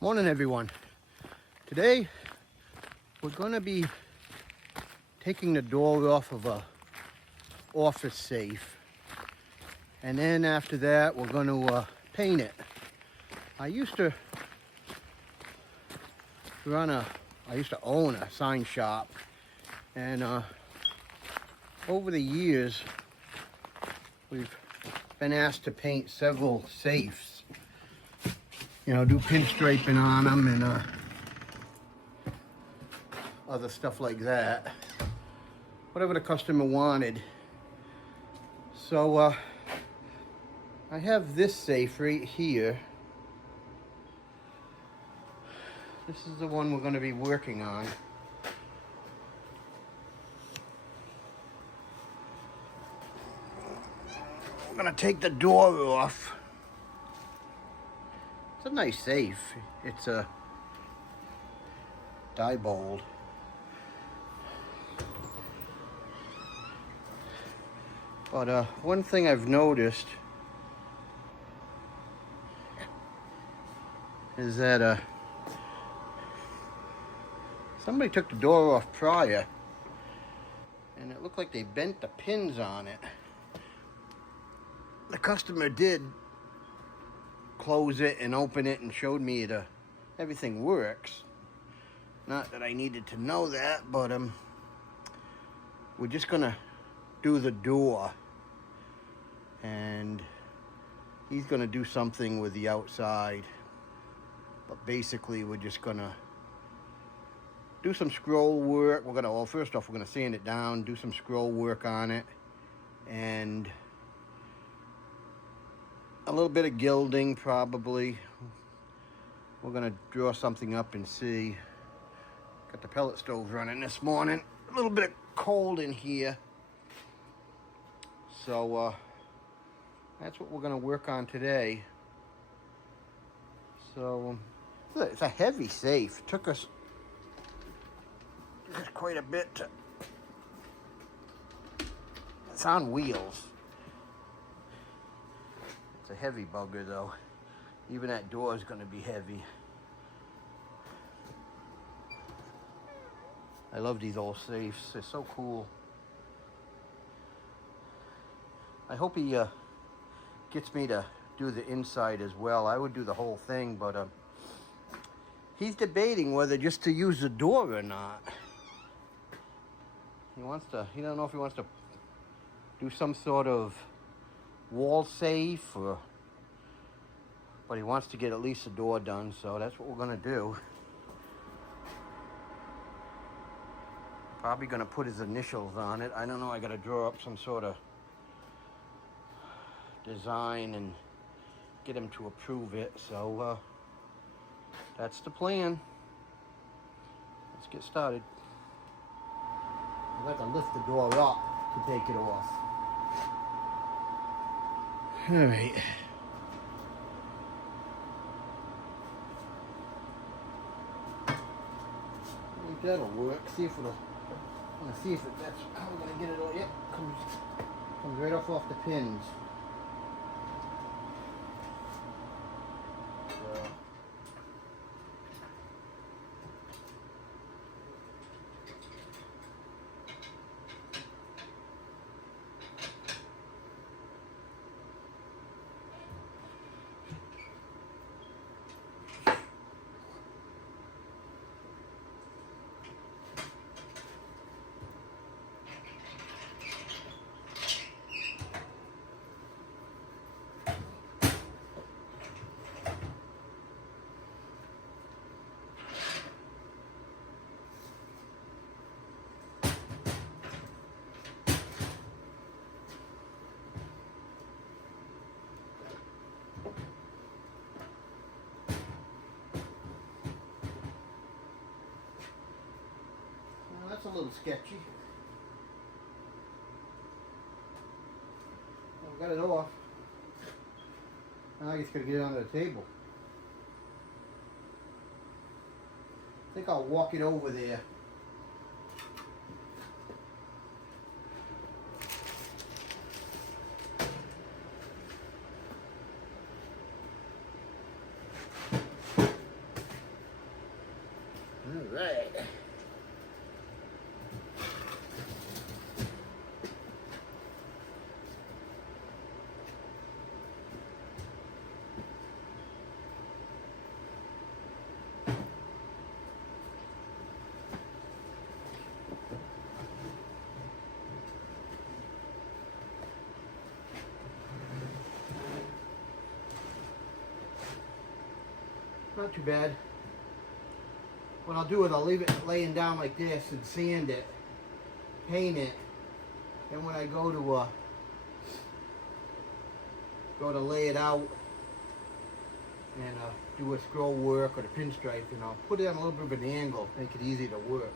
Morning everyone. Today we're going to be taking the door off of a office safe, and then after that we're going to paint it. I used to own a sign shop, and over the years we've been asked to paint several safes. You know, do pinstriping on them and other stuff like that. Whatever the customer wanted. So I have this safe right here. This is the one we're going to be working on. We're going to take the door off. It's a nice safe. It's a Diebold. But one thing I've noticed is that somebody took the door off prior, and it looked like they bent the pins on it. The customer did close it and open it and showed me that everything works. Not that I needed to know that, but we're just gonna do the door, and he's gonna do something with the outside, but basically we're just gonna do some scroll work. Well, first off, we're gonna sand it down, do some scroll work on it, and a little bit of gilding probably. We're gonna draw something up and see. Got the pellet stove running this morning. A little bit of cold in here. So that's what we're gonna work on today. So it's a heavy safe. It took us quite a bit to, it's on wheels. It's a heavy bugger though. Even that door is going to be heavy. I love these old safes. They're so cool. I hope he gets me to do the inside as well. I would do the whole thing, but he's debating whether just to use the door or not. He don't know if he wants to do some sort of wall safe, but he wants to get at least a door done, so that's what we're gonna do. Probably gonna put his initials on it. I don't know, I gotta draw up some sort of design and get him to approve it, so that's the plan. Let's get started. I'd like to lift the door up to take it off. All right. I think that'll work. See if it'll. I'm gonna see if that's how we're gonna get it all. Yep, comes right off the pins. That's a little sketchy. Well, we got it off. Now I just gotta get it onto the table. I think I'll walk it over there. not too bad. What I'll do is I'll leave it laying down like this and sand it, paint it, and when I go to lay it out and do a scroll work or the pinstripe, and I'll put it on a little bit of an angle, make it easy to work.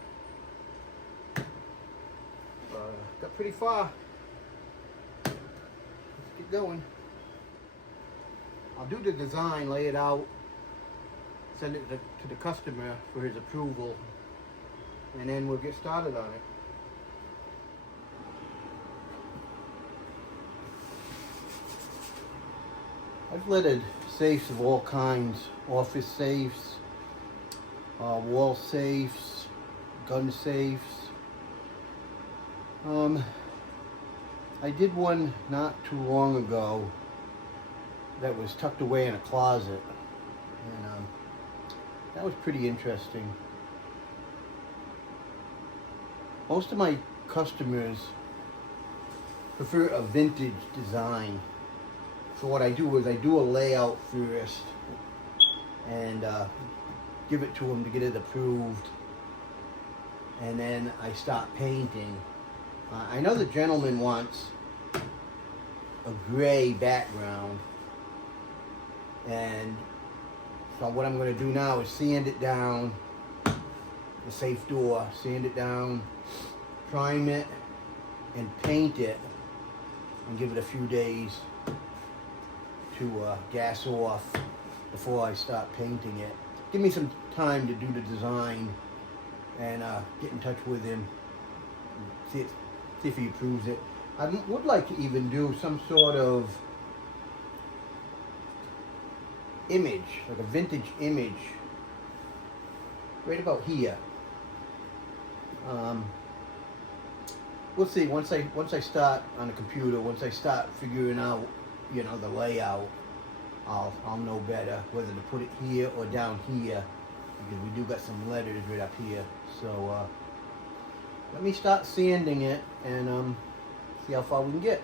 Got pretty far. Let's get going. I'll do the design, lay it out, send it to the customer for his approval, and then we'll get started on it. I've littered safes of all kinds, office safes, wall safes, gun safes. I did one not too long ago that was tucked away in a closet, and that was pretty interesting. Most of my customers prefer a vintage design. So what I do is I do a layout first and give it to them to get it approved, and then I start painting. I know the gentleman wants a gray background, and so what I'm going to do now is sand it down, the safe door, sand it down, prime it, and paint it, and give it a few days to gas off before I start painting it. Give me some time to do the design and get in touch with him, see if he approves it. I would like to even do some sort of image, like a vintage image, right about here. We'll see. Once I start on the computer, once I start figuring out, you know, the layout, I'll know better whether to put it here or down here, because we do got some letters right up here. So let me start sanding it and see how far we can get.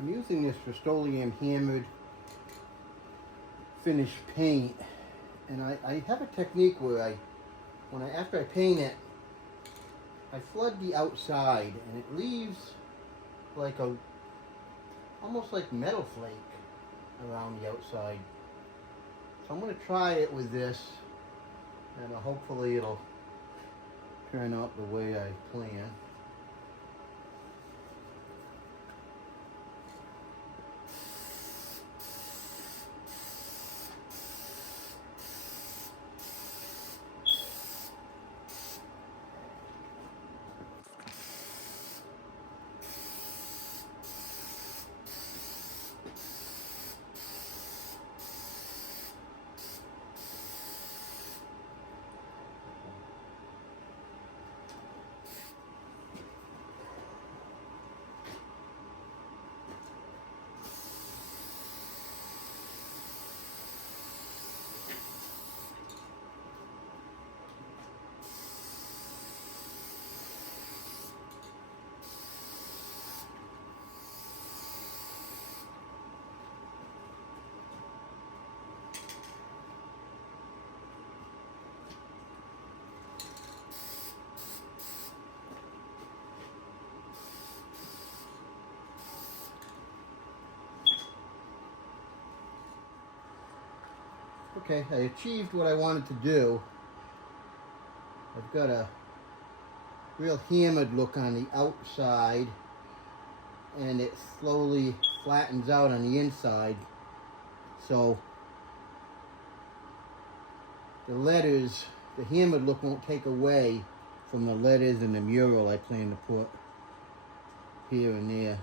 I'm using this Rust-Oleum hammered finish paint, and I have a technique where after I paint it, I flood the outside, and it leaves like almost like metal flake around the outside. So I'm going to try it with this, and hopefully it'll turn out the way I plan. Okay, I achieved what I wanted to do. I've got a real hammered look on the outside, and it slowly flattens out on the inside. So the letters, the hammered look won't take away from the letters in the mural I plan to put here and there.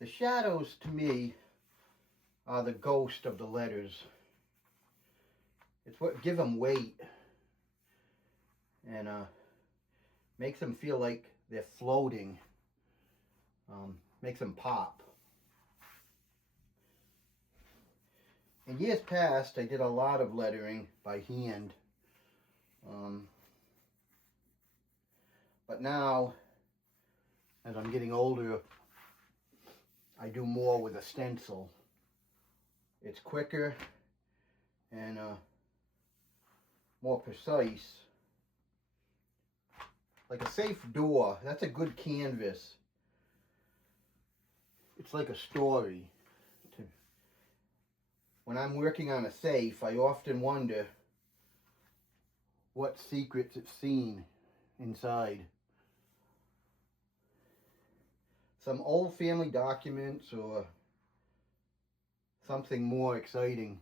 The shadows, to me, are the ghost of the letters. It's what give them weight and makes them feel like they're floating. Makes them pop. In years past, I did a lot of lettering by hand. But now, as I'm getting older, I do more with a stencil. It's quicker and more precise. Like a safe door, that's a good canvas. It's like a story. When I'm working on a safe, I often wonder what secrets it's seen inside. Some old family documents or something more exciting.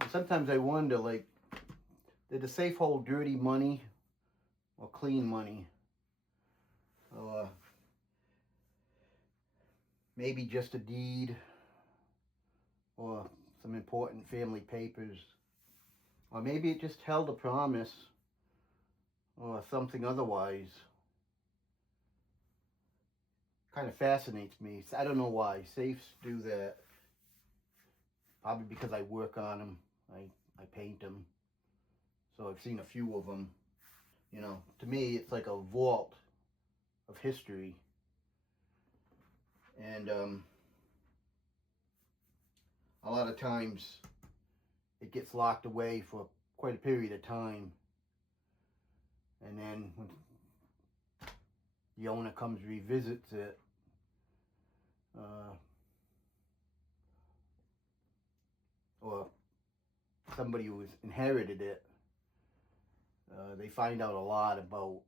And sometimes I wonder, like, did the safe hold dirty money or clean money? Or maybe just a deed or some important family papers. Or maybe it just held a promise or something otherwise. Kind of fascinates me. I don't know why. Safes do that. Probably because I work on them. I paint them. So I've seen a few of them. You know, to me, it's like a vault of history. And a lot of times it gets locked away for quite a period of time. And then when the owner comes revisits it, or somebody who's inherited it, they find out a lot about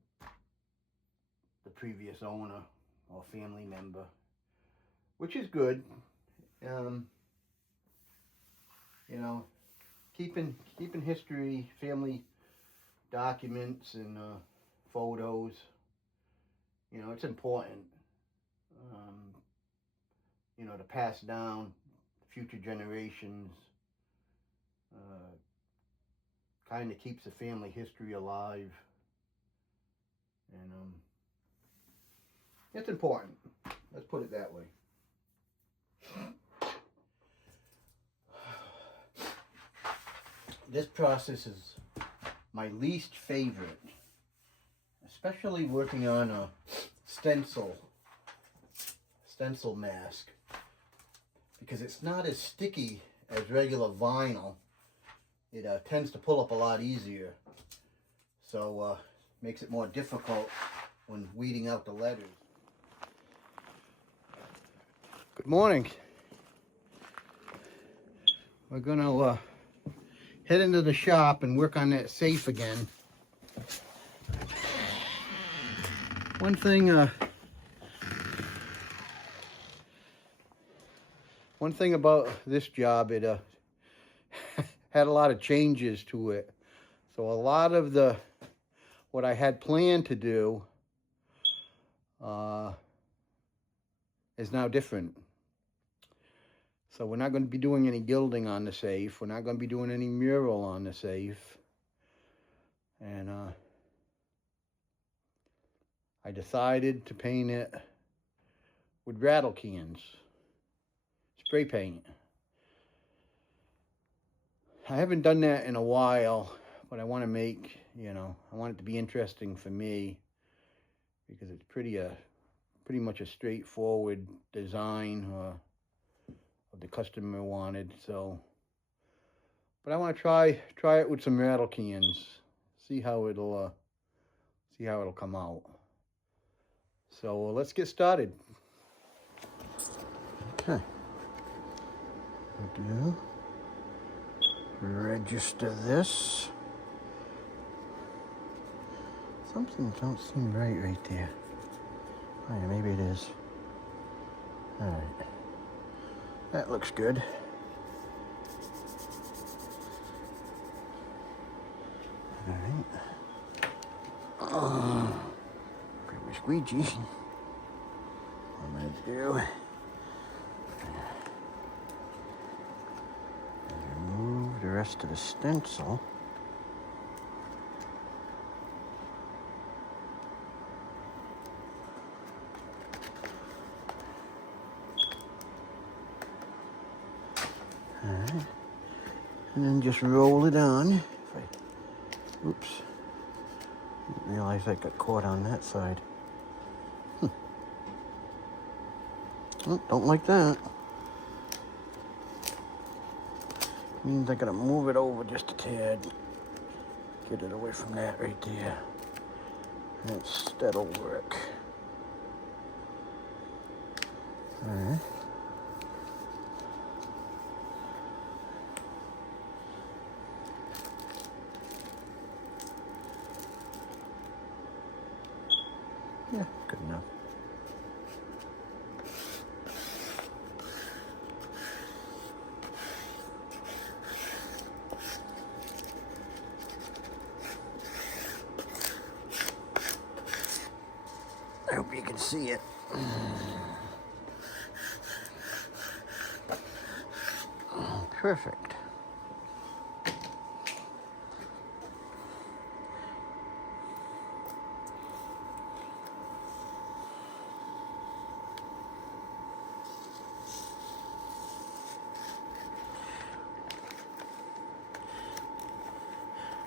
the previous owner or family member, which is good. You know, keeping history, family documents, and photos. You know, it's important. You know, to pass down future generations. Kind of keeps the family history alive, and it's important. Let's put it that way. This process is my least favorite, especially working on a stencil mask, because it's not as sticky as regular vinyl. It tends to pull up a lot easier, so makes it more difficult when weeding out the letters. Good morning. We're gonna head into the shop and work on that safe again. One thing about this job, it had a lot of changes to it. So a lot of what I had planned to do is now different. So we're not going to be doing any gilding on the safe. We're not going to be doing any mural on the safe. And I decided to paint it with rattle cans, spray paint. I haven't done that in a while, but I want to make, you know, I want it to be interesting for me, because it's pretty much a straightforward design of the customer wanted. So, but I want to try it with some rattle cans, see how it'll come out. So let's get started. Okay. Do register this. Something don't seem right there. Oh yeah, maybe it is. All right. That looks good. All right. Grab my squeegee. What am I gonna do? Remove the rest of the stencil. Alright. And then just roll it on. Oops. Didn't realize I got caught on that side. Oh, don't like that. Means I gotta move it over just a tad. Get it away from that right there. That'll work. Alright. Yeah, good enough. I hope you can see it. Perfect.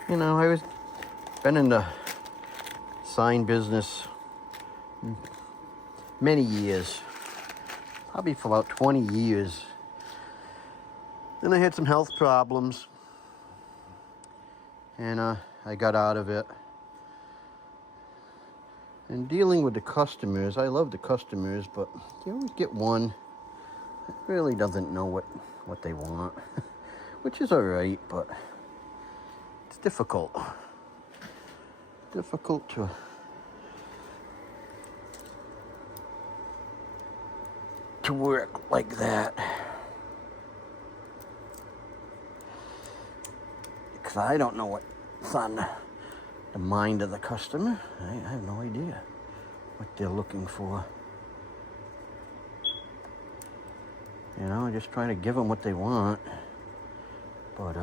You know, I was been in the sign business many years, probably for about 20 years. Then I had some health problems, and I got out of it. And dealing with the customers, I love the customers, but you always get one that really doesn't know what they want, which is all right, but it's difficult. Difficult to to work like that. Because I don't know what's on the mind of the customer. I have no idea what they're looking for. You know, just trying to give them what they want. But,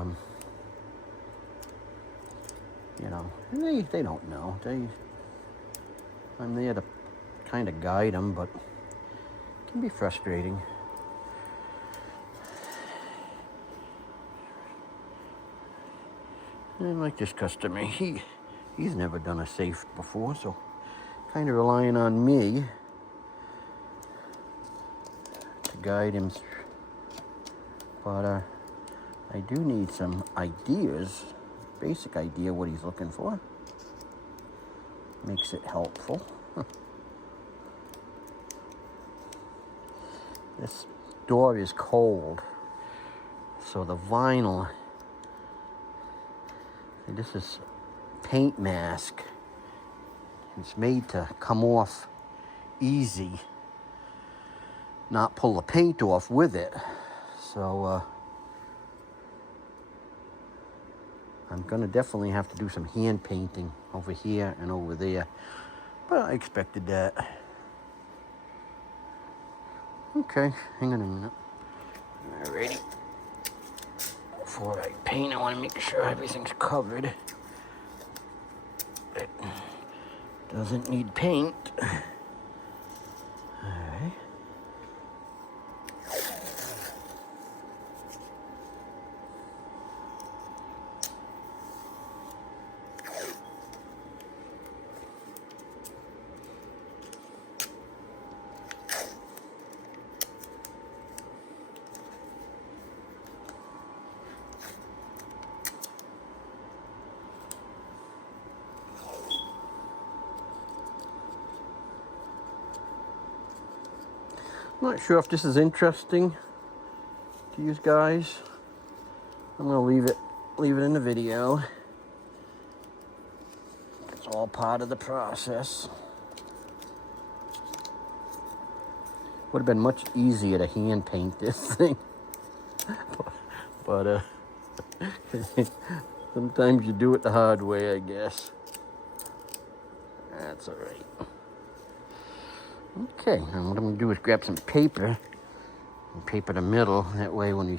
you know, they don't know. I'm there to kind of guide them, but it can be frustrating. And like this customer, he's never done a safe before, so kind of relying on me to guide him. But I do need some ideas, basic idea what he's looking for. Makes it helpful. This door is cold, so the vinyl, this is paint mask. It's made to come off easy, not pull the paint off with it. So I'm gonna definitely have to do some hand painting over here and over there, but I expected that. Okay, hang on a minute. Alrighty. Before I paint, I want to make sure everything's covered. It doesn't need paint. Alright. Not sure if this is interesting to you guys. I'm gonna leave it in the video. It's all part of the process. Would have been much easier to hand paint this thing, but sometimes you do it the hard way, I guess. That's all right. Okay, and what I'm going to do is grab some paper and paper the middle. That way when there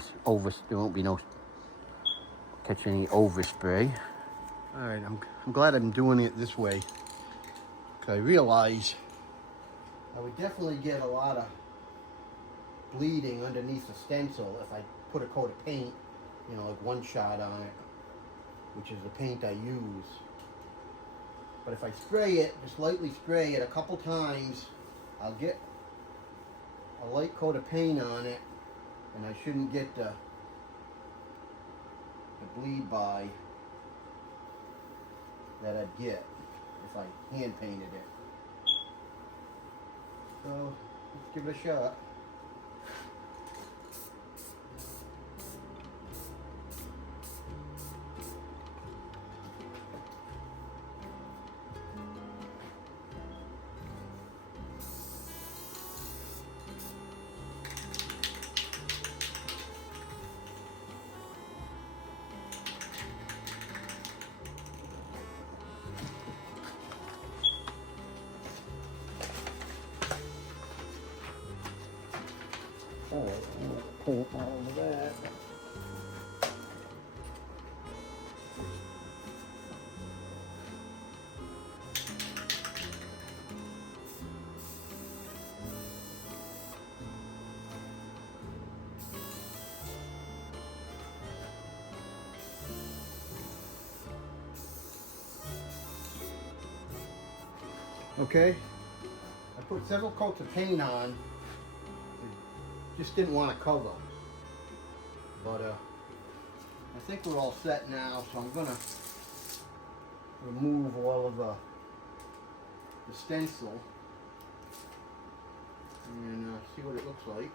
won't be no catch any overspray. Alright, I'm glad I'm doing it this way, because I realize I would definitely get a lot of bleeding underneath the stencil if I put a coat of paint, you know, like one shot on it, which is the paint I use. But if I spray it, just lightly spray it a couple times, I'll get a light coat of paint on it, and I shouldn't get the bleed by that I'd get if I hand painted it. So let's give it a shot. Alright, I'm going to paint all of that. Okay, I put several coats of paint on. Just didn't want to cover them. But I think we're all set now, so I'm going to remove all of the stencil and see what it looks like.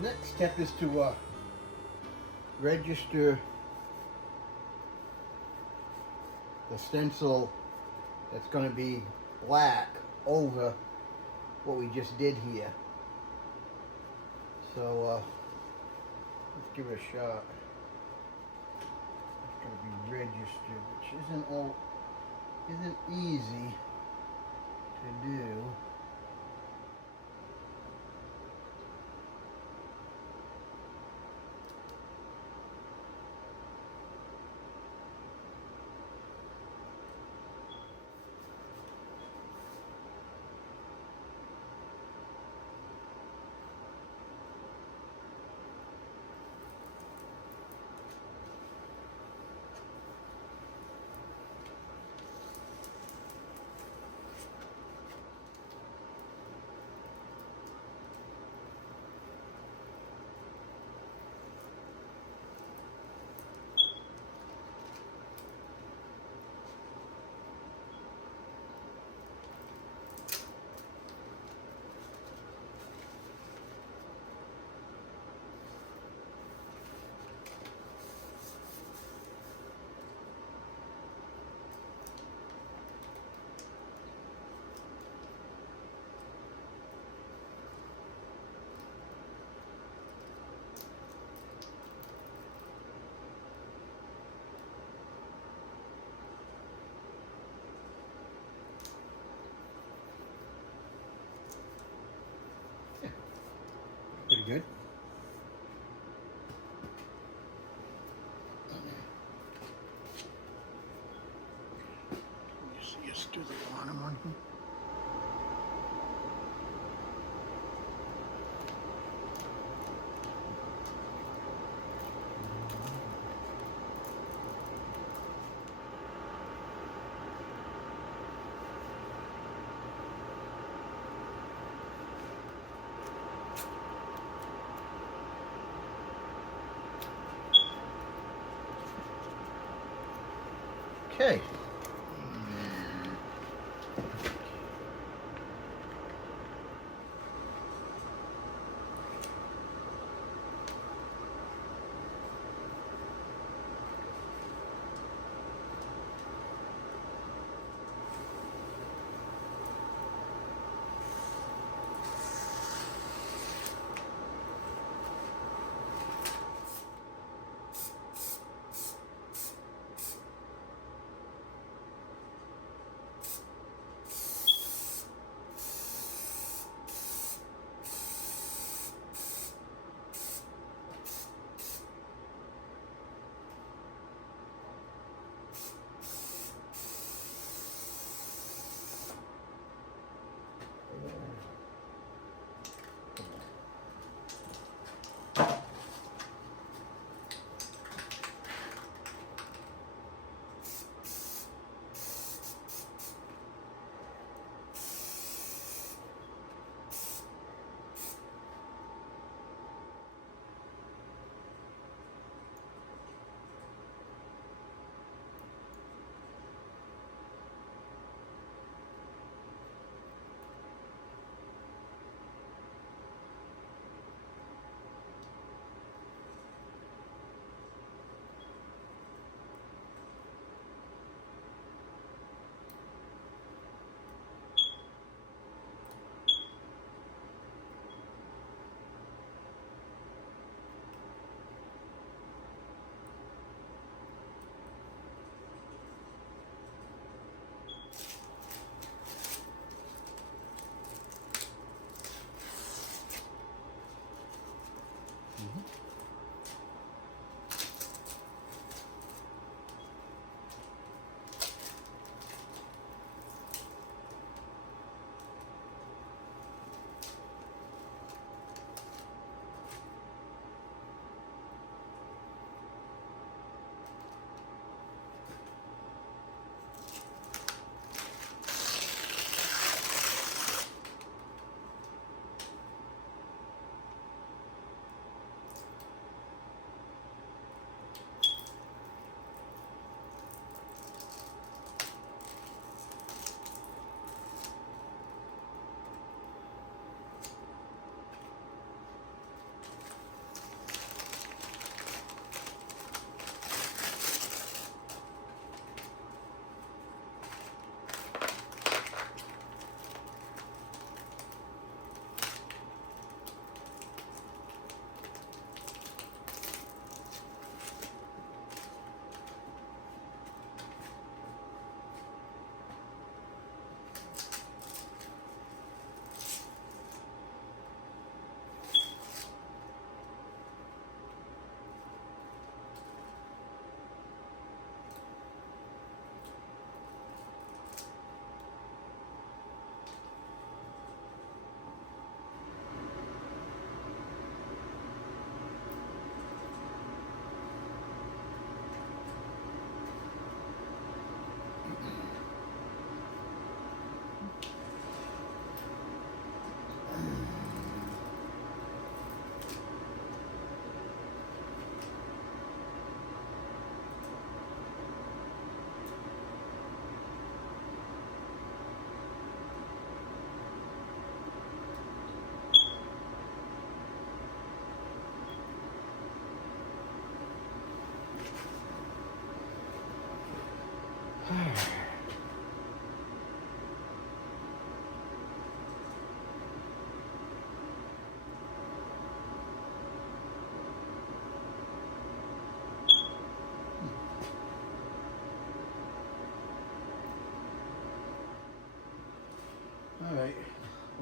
The next step is to register the stencil that's going to be black over what we just did here. So let's give it a shot. It's going to be registered, which isn't easy to do. Pretty good. Just do the bottom one here. Okay.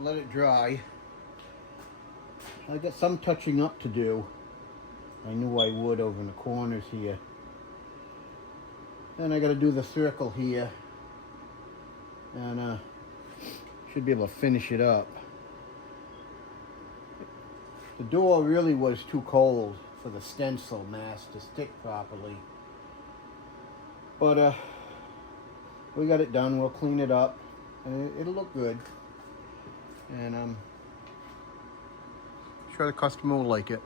let it dry. I got some touching up to do. I knew I would over in the corners here. Then I got to do the circle here, and should be able to finish it up. The door really was too cold for the stencil mass to stick properly, but we got it done. We'll clean it up, and it'll look good, and I'm sure the customer will like it.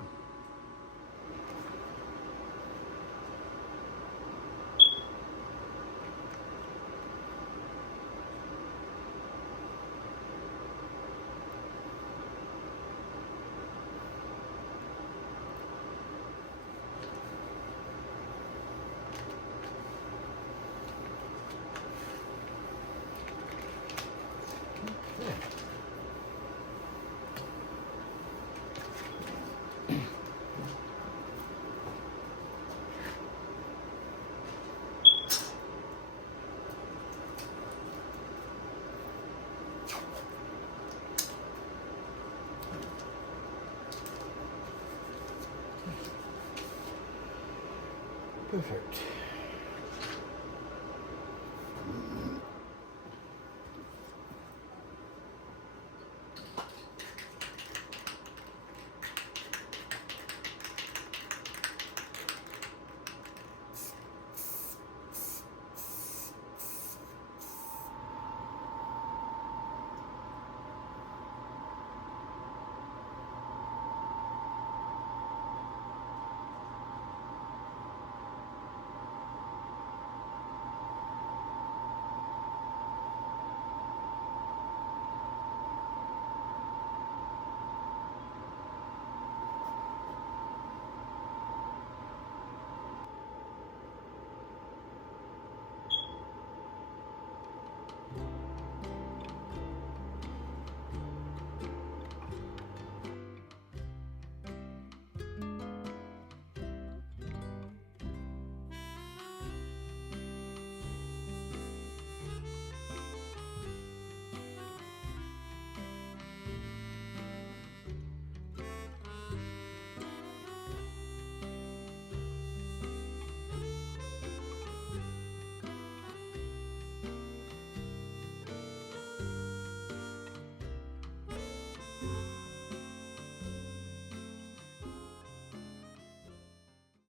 Perfect.